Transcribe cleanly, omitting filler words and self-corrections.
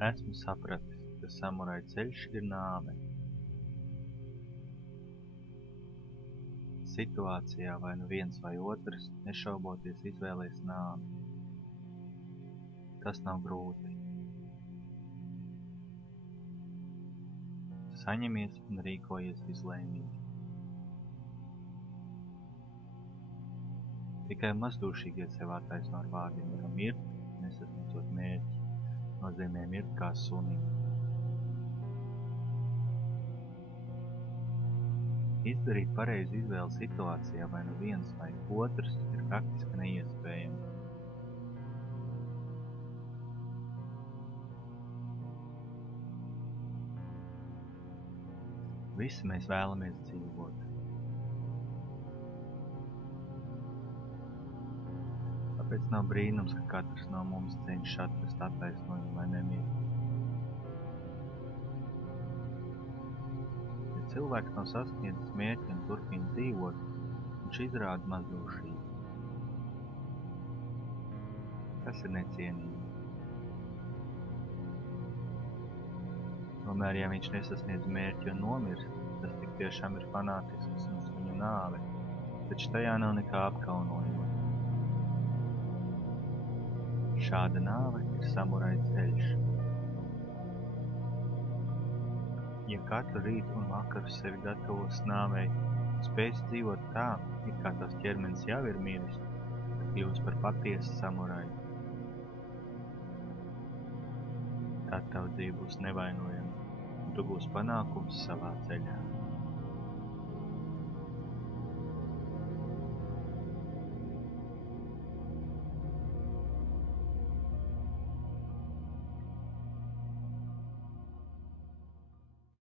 Esmu sapratis, ka samuraja ceļš ir nāve. Situācijā vai nu viens vai otrs, nešauboties izvēlies nāvi. Tas nav grūti. Saņemies un rīkojies izlēmīgi. Tikai mazdūšīgie sev attaisno ar vārdiem, ka mirt, nesasniedzot mērķi, nozīmē mirt kā sunim. Izdarīt pareizu izvēli situācijā vai nu viens vai otrs ir praktiski neiespējami. Visi mēs vēlamies dzīvot. Tāpēc nav brīnums, ka katrs no mums cenšas atrast attaisnojumu, lai nemirtu. Ja cilvēks nav sasniedzis mērķi un turpina dzīvot, viņš izrāda mazdūšību. Tas ir necienīgi. Tomēr, ja viņš nesasniedz mērķi un nomirst, tas tik tiešām ir fanātisms un suņu nāve, taču tajā nav nekā apkaunojuma. Šāda nāve ir samuraja ceļš. Ja katru rītu un vakaru sevi gatavos nāvei, spēs dzīvot tā, it kā tavs ķermenis jau ir miris, tad kļūs par patiesu samuraju. Tad tava dzīve būs nevainojama, un tu būsi panākums savā ceļā.